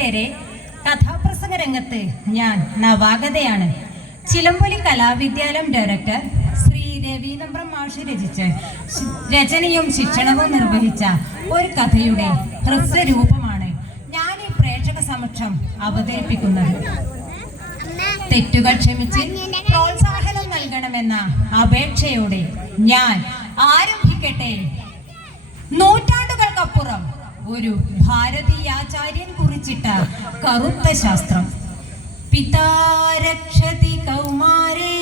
പേരെ കഥാപ്രസംഗ രംഗത്ത് ഞാൻ നവാഗതയാണ്. ചിലമ്പൊലി കലാവിദ്യാലയം ഡയറക്ടർ ശ്രീ രവീന്ദ്രൻ മാഷി രചിച്ച് രചനയും ശിക്ഷണവും നിർവഹിച്ച ഒരു കഥയുടെ ഹ്രസ്വരൂപമാണ് ഞാൻ ഈ പ്രേക്ഷക സമക്ഷം അവതരിപ്പിക്കുന്നത്. തെറ്റുകൾ ക്ഷമിച്ച് പ്രോത്സാഹനം നൽകണമെന്ന അപേക്ഷയോടെ ഞാൻ ആരംഭിക്കട്ടെ. നൂറ്റാണ്ടുകൾക്കപ്പുറം ഒരു ഭാരതീയാചാര്യൻ കുറിച്ചിട്ട കറുത്ത ശാസ്ത്രം. പിതാരക്ഷതി കൗമാരേ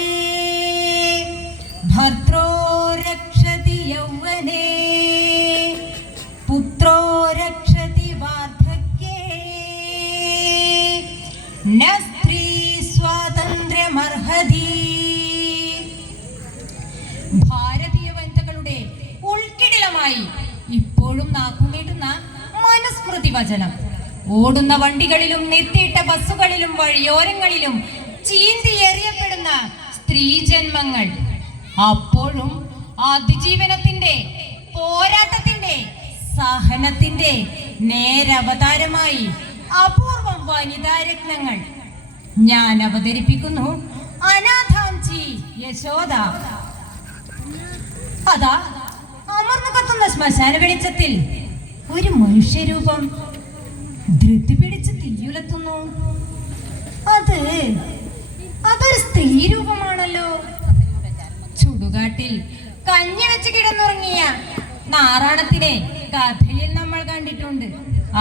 വചനം. ഓടുന്ന വണ്ടികളിലും നെത്തിയിട്ട ബസ്സുകളിലും വഴിയോരങ്ങളിലും ചീന്തി എറിയപ്പെടുന്ന സ്ത്രീജന്മങ്ങൾ. അപ്പോഴും അതിജീവനത്തിന്റെ പോരാട്ടത്തിന്റെ സഹനത്തിന്റെ നേരവതാരമായി അപൂർവം വനിതാരത്നങ്ങൾ. ഞാൻ അവതരിപ്പിക്കുന്നു അനാഥാംചി യശോദ. അതാ അമർന്നു കത്തുന്ന ശ്മശാന വെളിച്ചത്തിൽ ഒരു മനുഷ്യരൂപം ധൃതി പിടിച്ച് തീയുലത്തുന്നു അത് അതൊരു സ്ത്രീ രൂപമാണല്ലോ. ചുടുകാട്ടിൽ കഞ്ഞി വെച്ച് കിടന്നുറങ്ങിയ നാറാണത്തിനെ കഥയിൽ നമ്മൾ കണ്ടിട്ടുണ്ട്.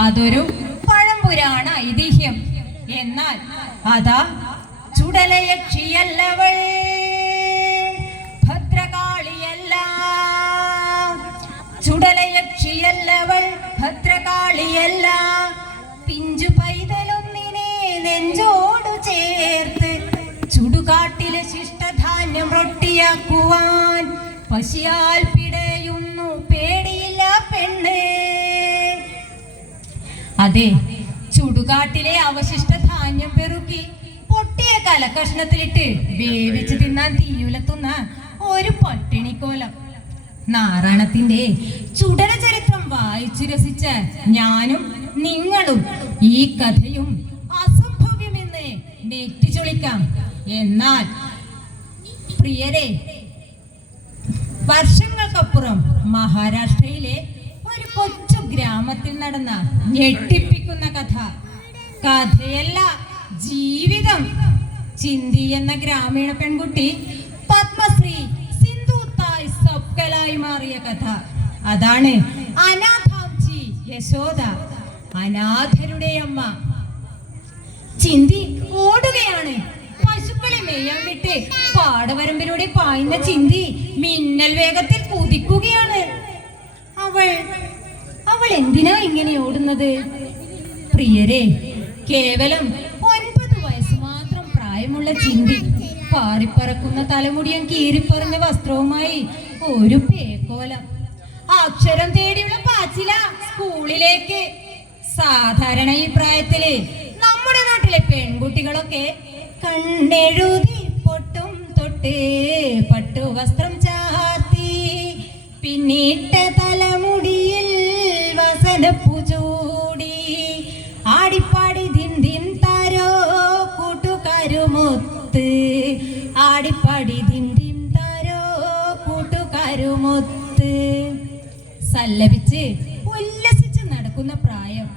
അതൊരു പഴംപുരാണ ഐതിഹ്യം. എന്നാൽ അതാ ചുടലയക്ഷിയല്ലവൾ ഭദ്രകാളിയല്ല. ചുടലയക്ഷിയല്ലവൾ ഭദ്രകാളിയല്ല. ചേർത്ത് ചുടുകാട്ടിലെ ശിഷ്ടധാന്യം റൊട്ടിയാക്കുവാൻ പശിയാൽ പിടയുന്നു പേടിയില്ല പെണ്ണേ. അതെ ചുടുകാട്ടിലെ അവശിഷ്ട ധാന്യം പെറുക്കി പൊട്ടിയ കലക്കഷ്ണത്തിലിട്ട് വേവിച്ച് തിന്നാൻ തീയുലത്തുന്ന ഒരു പട്ടിണിക്കോലം. നാരായണത്തിന്റെ ചുടല ചരിത്രം വായിച്ചു രസിച്ച ഞാനും നിങ്ങളും ഈ കഥയും നെറ്റിച്ചൊളിക്കാം എന്നാൽ പ്രിയരെ വർഷങ്ങൾക്കപ്പുറം മഹാരാഷ്ട്രയിലെ ഒരു കൊച്ചു ഗ്രാമത്തിൽ നടന്ന ഞെട്ടിപ്പിക്കുന്ന കഥ കഥയല്ല ജീവിതം. ചിന്തി എന്ന ഗ്രാമീണ പെൺകുട്ടി പത്മശ്രീ സിന്ധു തായ് സബ്കലായി മാറിയ കഥ. അതാണ് അനാഥാംജി യശോദ അനാഥരുടെ അമ്മ. ചിന്തി ഓടുകയാണ്. പശുക്കളെ മേയാൻ വിട്ട് പാടവരമ്പിലൂടെ പായുന്ന ചിന്തി മിന്നൽ വേഗത്തിൽ കുതിക്കുകയാണ്. അവൾ അവൾ എന്തിനാ ഇങ്ങനെ ഓടുന്നത്? പ്രിയരെ കേവലം ഒൻപത് വയസ്സ് മാത്രം പ്രായമുള്ള ചിന്തി പാറിപ്പറക്കുന്ന തലമുടിയും കീറിപ്പറഞ്ഞ വസ്ത്രവുമായി ഒരു പേക്കോലം. അക്ഷരം തേടിയുള്ള പാച്ചില സ്കൂളിലേക്ക്. സാധാരണ ഈ പ്രായത്തിൽ നമ്മുടെ നാട്ടിലെ പെൺകുട്ടികളൊക്കെ കണ്ണെഴുതി പൊട്ടും തൊട്ട് പട്ടുവസ്ത്രം ചാത്തി പിന്നിട്ട തലമുടിയിൽ വസനപ്പു ചൂടി. ആടിപ്പാടി ദിൻ താരോ കൂട്ടുകാരുമൊത്ത് ആടിപ്പാടി ദിൻ താരോ കൂട്ടുകാരുമൊത്ത് സല്ലപിച്ച് ഉല്ലസിച്ച് നടക്കുന്ന പ്രായം.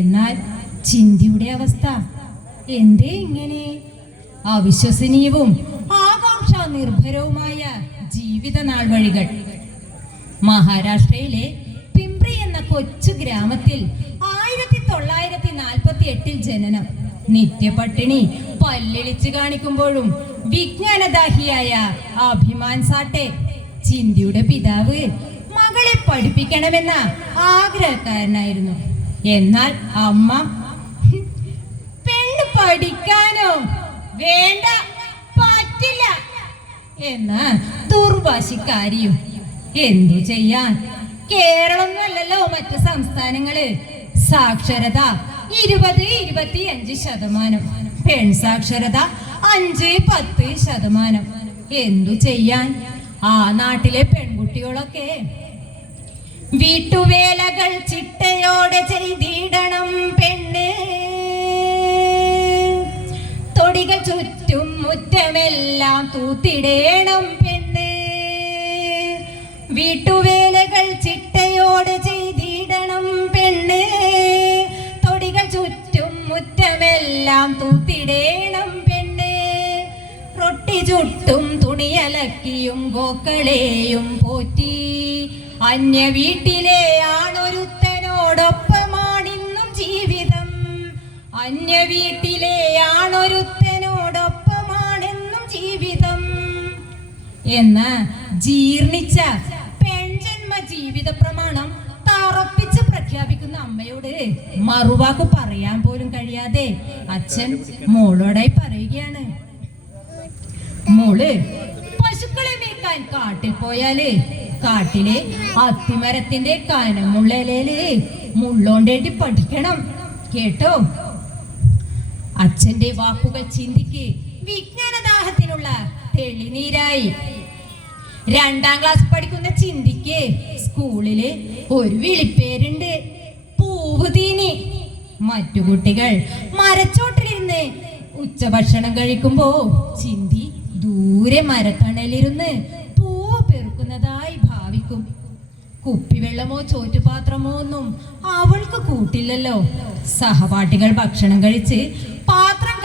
എന്നാൽ എന്തേ ഇങ്ങനെ? അവിശ്വസനീയവും ആകാംക്ഷ നിർഭരവുമായ ജീവിത നാൾ വഴികൾ മഹാരാഷ്ട്രയിലെ പിംപ്രി എന്ന കൊച്ചു ഗ്രാമത്തിൽ ആയിരത്തി തൊള്ളായിരത്തി നാൽപ്പത്തി എട്ടിൽ ജനനം. നിത്യപട്ടിണി പല്ലിളിച്ച് കാണിക്കുമ്പോഴും വിജ്ഞാനദാഹിയായ അഭിമാൻ സാട്ടെ ചിന്തിയുടെ പിതാവ് മകളെ പഠിപ്പിക്കണമെന്ന ആഗ്രഹക്കാരനായിരുന്നു. എന്നാൽ അമ്മ "ഹും, പെണ്ണ് പഠിക്കാനോ വേണ്ട പറ്റില്ല എന്ന ദുർവാശിക്കാരിയും എന്തു ചെയ്യാൻ? കേരളമൊന്നുമല്ലല്ലോ മറ്റു സംസ്ഥാനങ്ങൾ. സാക്ഷരത ഇരുപത് ഇരുപത്തിയഞ്ച് ശതമാനം. പെൺ സാക്ഷരത അഞ്ച് പത്ത് ശതമാനം. എന്തു ചെയ്യാൻ? ആ നാട്ടിലെ പെൺകുട്ടികളൊക്കെ വീട്ടുവേലകൾ ചിട്ടയോടെ ചെയ്തിടണം പെണ്ണ്. തൊടികൾ ചുറ്റും മുറ്റമെല്ലാം തൂത്തിടേണം പെണ്ണ്. വീട്ടുവേലകൾ ചിട്ടയോട് ചെയ്തിടണം പെണ്ണ്. തൊടികൾ ചുറ്റും മുറ്റമെല്ലാം തൂത്തിടേണം പെണ്ണ്. റൊട്ടി ചുട്ടും തുണിയലക്കിയും ഗോക്കളെയും പോറ്റി. അന്യ വീട്ടിലെ അന്യ വീട്ടിലെ ആണൊരുത്തനോടൊപ്പമാണെന്നും ജീവിതം. എന്ന് ജീർണിച്ച പെൺജന്മ ജീവിത പ്രമാണം തറപ്പിച്ച് പ്രഖ്യാപിക്കുന്ന അമ്മയോട് മറുവാക്ക് പറയാൻ പോലും കഴിയാതെ അച്ഛൻ മോളോടായി പറയുകയാണ്. മോൾ പശുക്കളെ മേക്കാൻ കാട്ടിൽ പോയാൽ കാട്ടിലെ അത്തിമരത്തിന്റെ കനമുള്ളയിൽ മുള്ളോണ്ടേണ്ടി പഠിക്കണം. കേട്ടോ? അച്ഛന്റെ വാക്കുകൾ ചിന്തിക്ക് വിജ്ഞാനദാഹത്തിനുള്ള തെളിനീരായി. രണ്ടാം ക്ലാസ് പഠിക്കുന്ന ചിന്തിക്ക് സ്കൂളിൽ ഒരു വിളിപ്പേരുണ്ട്. പൂവുതീനി മറ്റു കുട്ടികൾ മരച്ചോട്ടിലിരുന്ന് ഉച്ചഭക്ഷണം കഴിക്കുമ്പോ ചിന്തി ദൂരെ മരത്തണലിരുന്ന് പൂവ് പെറുക്കുന്നതായി ഭാവിക്കും. കുപ്പിവെള്ളമോ ചോറ്റുപാത്രമോ ഒന്നും അവൾക്ക് കൂട്ടില്ലല്ലോ. സഹപാഠികൾ ഭക്ഷണം കഴിച്ച്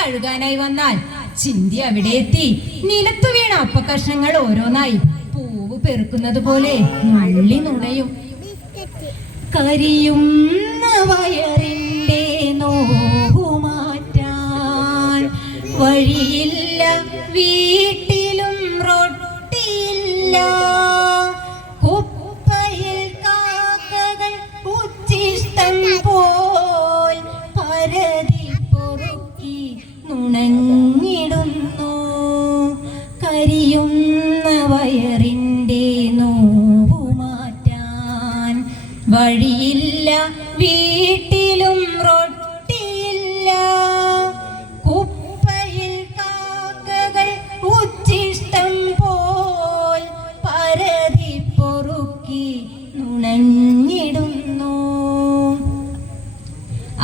കഴുകാനായി വന്നാൽ ചിന്തി അവിടെ എത്തി. നിലത്തു വീണ അപ്പക്കഷ്ണങ്ങൾ ഓരോന്നായി പൂവ് പെറുക്കുന്നത് പോലെ നുള്ളി നുണയും കരിയുന്ന വയറിന്റെ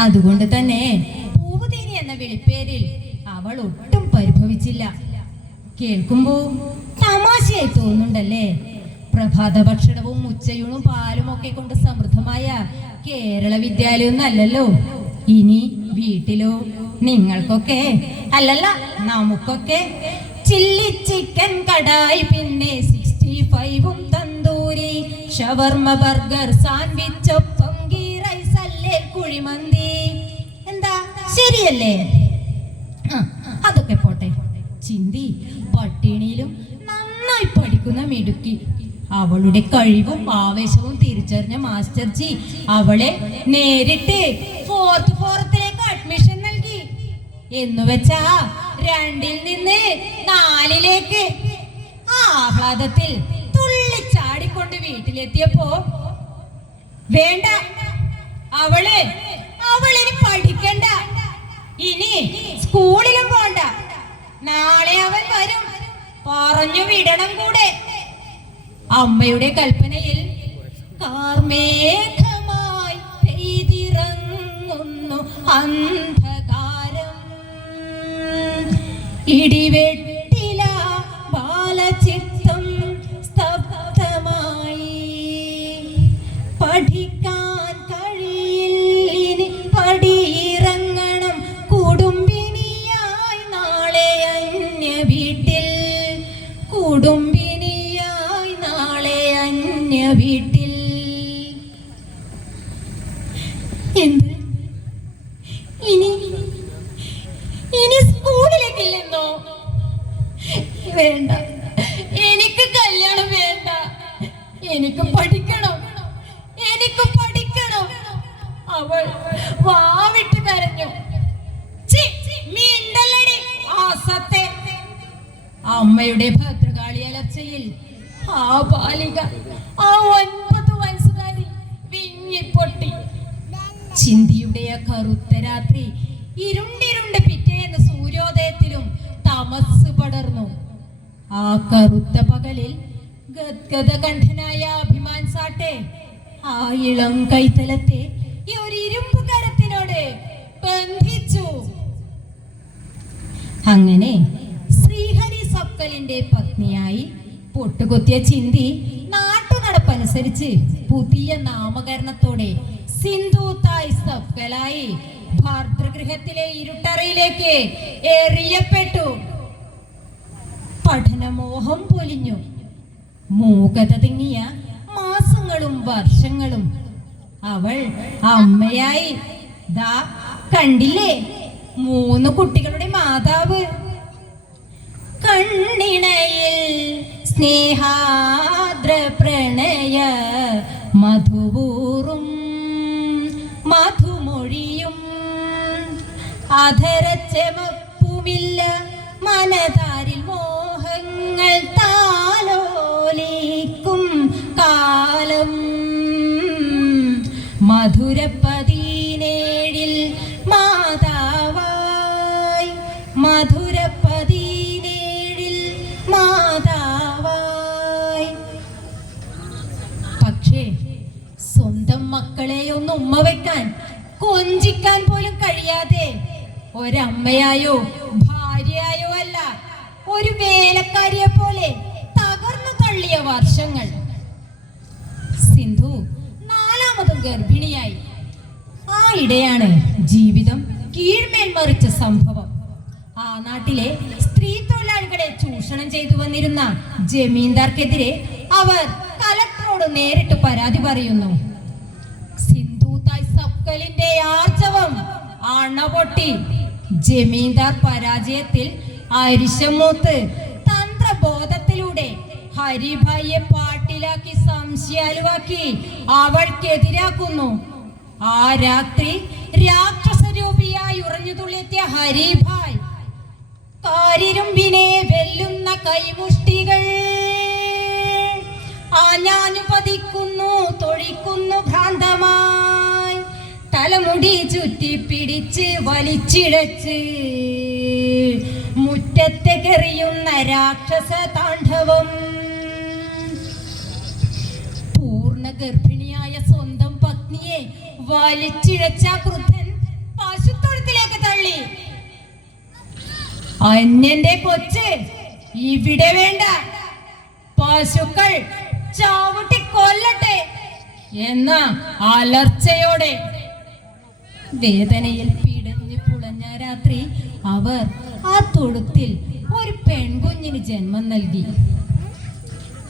അതുകൊണ്ട് തന്നെ പൂവുതീനി എന്ന വിളിപ്പേരിൽ അവൾ ഒട്ടും പരിഭവിച്ചില്ല. കേൾക്കുമ്പോ തമാശയായി തോന്നുന്നുണ്ടല്ലേ? പ്രഭാത ഭക്ഷണവും ഉച്ചയൂണും പാലും ഒക്കെ കൊണ്ട് സമൃദ്ധമായ കേരള വിദ്യാലയം ഒന്നല്ലല്ലോ ഇനി വീട്ടിലോ നിങ്ങൾക്കൊക്കെ അല്ലല്ല നമുക്കൊക്കെ ചില്ലി ചിക്കൻ കടായി പിന്നെ സിക്സ്റ്റി ഫൈവും തന്തൂരി ഷവർമ ബർഗർ സാൻഡ്വിച്ച് കുഴിമന്തി. എന്താ? ശരിയല്ലേ? അതൊക്കെ പോട്ടെ. ചിന്തി പട്ടിണിയിലും നന്നായി പഠിക്കുന്ന മിടുക്കി. അവളുടെ കഴിവും ആവേശവും തിരിച്ചറിഞ്ഞ മാസ്റ്റർ ജി അവളെ നേരിട്ട് ഫോർത്ത് ഫോർത്തിലേക്ക് അഡ്മിഷൻ നൽകി. എന്ന് വെച്ചാ രണ്ടിൽ നിന്ന് നാലിലേക്ക്. ആഹ്ലാദത്തിൽ തുള്ളിച്ചാടിക്കൊണ്ട് വീട്ടിലെത്തിയപ്പോ വേണ്ട അവൾ അവളെ പഠിക്കണ്ട. ഇനി സ്കൂളിലും പോണ്ട. നാളെ അവൻ വരും. പറഞ്ഞു വിടണം കൂടെ. അമ്മയുടെ കൽപ്പനയിൽ കാർമേഘമായി പെയ്തിറങ്ങുന്നു അന്ധകാരം. ഇടിവെട്ടില വേണ്ട. എനിക്ക് കല്യാണം വേണ്ട. എനിക്ക് പഠിക്കണം. എനിക്ക് പഠിക്കണം. അവൾ വാവിട്ട് കരഞ്ഞു. അമ്മയുടെ ഭദ്രകാളി അലർച്ചയിൽ ആ ബാലിക ആ ഒൻപത് വയസ്സുകാരി വിങ്ങിപ്പൊട്ടി ചിന്തിയുടെ ആ കറുത്ത രാത്രി ഇരുണ്ടിരുണ്ട് പിറ്റേന്ന് സൂര്യോദയത്തിലും തമസ് പടർന്നു. ആ കറുത്ത പകലിൽ ഗദ്ഗത കണ്ഠനായ അഭിമാൻ സാട്ടെ ആ ഇളം കൈത്തലത്തെ ഈ ഒരു ഇരുമ്പ് കരത്തിനോട് ബന്ധിച്ചു. അങ്ങനെ ശ്രീഹരി സബ്കലിന്റെ പത്നിയായി പൊട്ടുകുത്തിയ ചിന്തി നാട്ടുനടപ്പനുസരിച്ച് പുതിയ നാമകരണത്തോടെ സിന്ധു തായ് സബ്കലായി ഭാർതൃഗൃഹത്തിലെ ഇരുട്ടറയിലേക്ക് എറിയപ്പെട്ടു. പഠനമോഹം പൊലിഞ്ഞു. മൂകത തിങ്ങിയ മാസങ്ങളും വർഷങ്ങളും അവൾ അമ്മയായി. ദാ കണ്ടില്ലേ? മൂന്ന് കുട്ടികളുടെ മാതാവ്. കണ്ണിണയിൽ സ്നേഹാദ്ര പ്രണയ മധുവൂറും മധുമൊഴിയും. അധരച്ചമപ്പുമില്ല മനതാരിൽ മധുരപ്പതിനേഴിൽ മാതാവായി. മധുരപ്പതിനേഴിൽ മാതാവായി. പക്ഷേ സ്വന്തം മക്കളെ ഒന്ന് ഉമ്മ വെക്കാൻ കൊഞ്ചിക്കാൻ പോലും കഴിയാതെ ഒരമ്മയായോ ഗർഭിണിയായി. ആ ഇടയാണ് ജീവിതം കീഴ്മേൽ മറിച്ച സംഭവം. ആ നാട്ടിലെ സ്ത്രീ തൊഴിലാളികളെ ചൂഷണം ചെയ്തു വന്നിരുന്ന ജമീന്ദാർക്കെതിരെ അവർ കലക്ടറോട് നേരിട്ട് പരാതി പറയുന്നു. സിന്ധു തായ് സബ്കലിന്റെ ആർജവം അണപൊട്ടി. ജമീന്ദാർ പരാജയത്തിൽ അരിശമൂത്ത് തന്ത്രബോധത്തിലൂടെ ഹരിഭായിയെ പാട്ടിലാക്കി സംശയാലുവാക്കി അവൾക്കെതിരാക്കുന്നു. ആ രാത്രി രാക്ഷസരൂപിയായി ഉറഞ്ഞു തുള്ളിയെത്തിയ ഹരിഭായ് കാരിരുമ്പിനെ വെല്ലുന്ന കൈമുഷ്ടികൾ ആഞ്ഞാഞ്ഞു പതിക്കുന്നു തൊഴിക്കുന്നു ഭ്രാന്തമായി. തലമുടി ചുറ്റി പിടിച്ച് വലിച്ചിഴച്ച് മുറ്റത്തെ കെറിയുന്ന രാക്ഷസ താണ്ഡവം ഗർഭിണിയായ സ്വന്തം പത്നിയെ വലിച്ചിഴച്ച വൃദ്ധൻ പശുത്തൊഴുത്തിലേക്ക് തള്ളി. അന്യന്റെ കൊച്ച് ഇവിടെ വേണ്ട. പശുക്കൾ ചാവട്ടി കൊല്ലട്ടെ എന്ന അലർച്ചയോടെ വേദനയിൽ പിടഞ്ഞു പുളഞ്ഞ രാത്രി അവർ ആ തൊഴുത്തിൽ ഒരു പെൺകുഞ്ഞിന് ജന്മം നൽകി.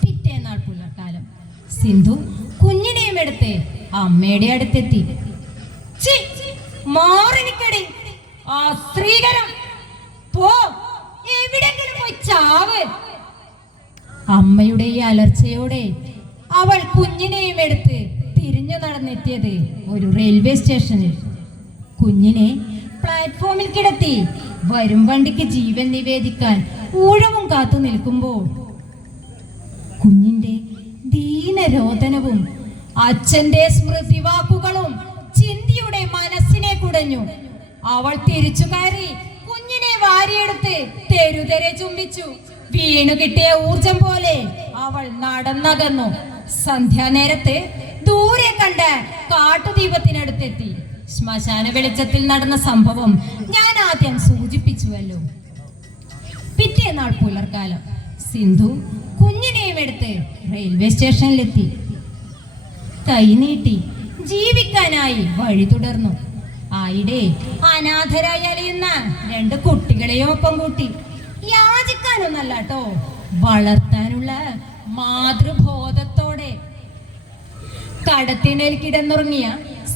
പിറ്റേന്നാൾ പുലർക്കാലം. സിന്ധു കുഞ്ഞിനെയും എടുത്ത്. അമ്മയുടെ അടുത്തെത്തി. മാറിനിക്കടി. ആ സ്ത്രീകരം പോ. എവിടെങ്കിലും പോയി ചാവ്. അമ്മയുടെ ഈ അലർച്ചയോടെ അവൾ കുഞ്ഞിനെയും എടുത്ത് തിരിഞ്ഞു നടന്നെത്തിയത് ഒരു റെയിൽവേ സ്റ്റേഷനിൽ. കുഞ്ഞിനെ പ്ലാറ്റ്ഫോമിൽ കിടത്തി വരും വണ്ടിക്ക് ജീവൻ നിവേദിക്കാൻ ഊഴവും കാത്തു നിൽക്കുമ്പോൾ കുഞ്ഞിന്റെ ദീനരോധനവും അച്ഛന്റെ സ്മൃതിവാക്കുകളും ചിന്തിയുടെ മനസ്സിനെ കുടഞ്ഞു. അവൾ തിരിച്ചു കയറി കുഞ്ഞിനെ വാരിയെടുത്ത് തെരുതെരെ ചുംബിച്ചു. വീണു കിട്ടിയ ഊർജം പോലെ അവൾ നടന്നകന്നു. സന്ധ്യാനേരത്ത് ദൂരെ കണ്ട കാട്ടുദീപത്തിനടുത്തെത്തി. ശ്മശാന വെളിച്ചത്തിൽ നടന്ന സംഭവം ഞാൻ ആദ്യം സൂചിപ്പിച്ചുവല്ലോ. പിറ്റേന്നാൾ പുലർക്കാലം സിന്ധു കുഞ്ഞിനെയും എടുത്ത് റെയിൽവേ സ്റ്റേഷനിലെത്തി കൈ നീട്ടി ജീവിക്കാനായി വഴി തുടർന്നു. ആയിടെ അനാഥരായി അലയുന്ന രണ്ട് കുട്ടികളെയും ഒപ്പം കൂട്ടി. യാചിക്കാനൊന്നല്ല കേട്ടോ വളർത്താനുള്ള മാതൃബോധത്തോടെ. കടത്തിനേൽ കിടന്നുറങ്ങിയ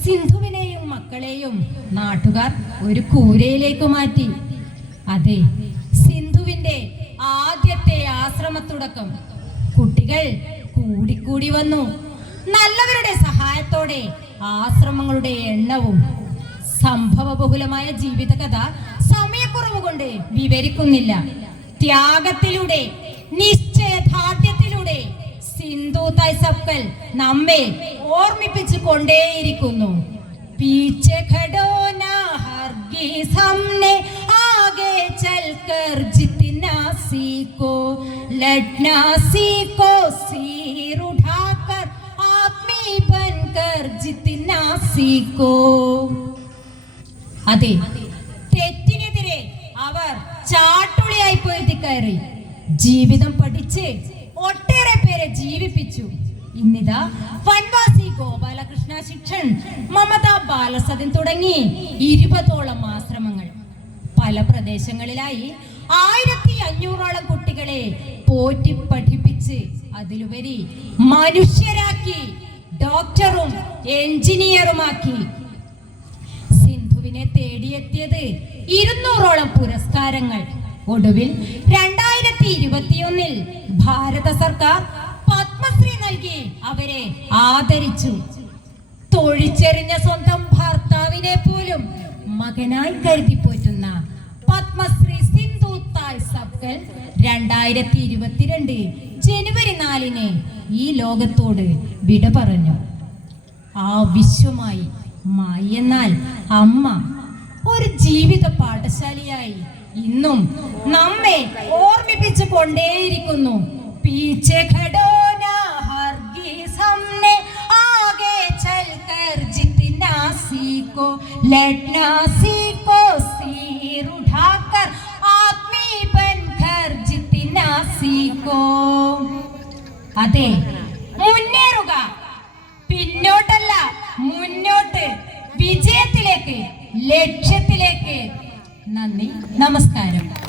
സിന്ധുവിനെയും മക്കളെയും നാട്ടുകാർ ഒരു കൂരയിലേക്ക് മാറ്റി. അതെ സിന്ധുവിന്റെ ആദ്യത്തെ ആശ്രമത്തുടക്കം കുട്ടികൾ കൂടിക്കൂടി വന്നു നല്ലവരുടെ സഹായത്തോടെ ആശ്രമങ്ങളുടെ എണ്ണവും സംഭവബഹുലമായ ജീവിതകഥ സമയക്കുറവ് കൊണ്ട് വിവരിക്കുന്നില്ല ത്യാഗത്തിലൂടെ നിശ്ചയദാർഢ്യത്തിലൂടെ സിന്ധു തായ് സബ്കൽ നമ്മെ ഓർമ്മിപ്പിച്ചു കൊണ്ടേയിരിക്കുന്നു पीछे खड़ो ना हरगिज हमने आगे चलकर जितना सीखो लड़ना सीखो सिर उठाकर आदमी बनकर സീക്കോ അതെ തെറ്റിനെതിരെ അവർ ചാട്ടുളിയായി പൊരുതി കയറി ജീവിതം പഠിച്ച് ഒട്ടേറെ പേരെ ജീവിപ്പിച്ചു ഇന്നിതാ വൻവാസി ഗോപാലകൃഷ്ണ ശിക്ഷൻ മമതാ ബാലസദൻ തുടങ്ങി ഇരുപതോളം ആശ്രമങ്ങൾ പല പ്രദേശങ്ങളിലായി ആയിരത്തി അഞ്ഞൂറോളം കുട്ടികളെ പോറ്റി പഠിപ്പിച്ച് അതിലുപരി മനുഷ്യരാക്കി ഡോക്ടറും എഞ്ചിനീയറുമാക്കി സിന്ധുവിനെ തേടിയെത്തിയത് ഇരുന്നൂറോളം പുരസ്കാരങ്ങൾ. ഒടുവിൽ രണ്ടായിരത്തി ഇരുപത്തിയൊന്നിൽ ഭാരത സർക്കാർ പത്മശ്രീ നൽകി അവരെ ആദരിച്ചു. തൊഴിച്ചെറിഞ്ഞ സ്വന്തം ഭർത്താവിനെ പോലും മകനായി കരുതി പോറ്റുന്ന പത്മശ്രീ സബ്കൽ രണ്ടായിരത്തി ഇരുപത്തിരണ്ട് ജനുവരി നാലിന് ഈ ലോകത്തോട് വിട പറഞ്ഞു. ആ വിശ്വമായി മായെന്നാൽ അമ്മ ഒരു ജീവിത പാഠശാലയായി ഇന്നും നമ്മെ ഓർമ്മിപ്പിച്ചു കൊണ്ടേയിരിക്കുന്നു. പീച്ചെ ഘടോ हमने അതെ. മുന്നേറുക. പിന്നോട്ടല്ല മുന്നോട്ട്. വിജയത്തിലേക്ക് ലക്ഷ്യത്തിലേക്ക്. നന്ദി. നമസ്കാരം.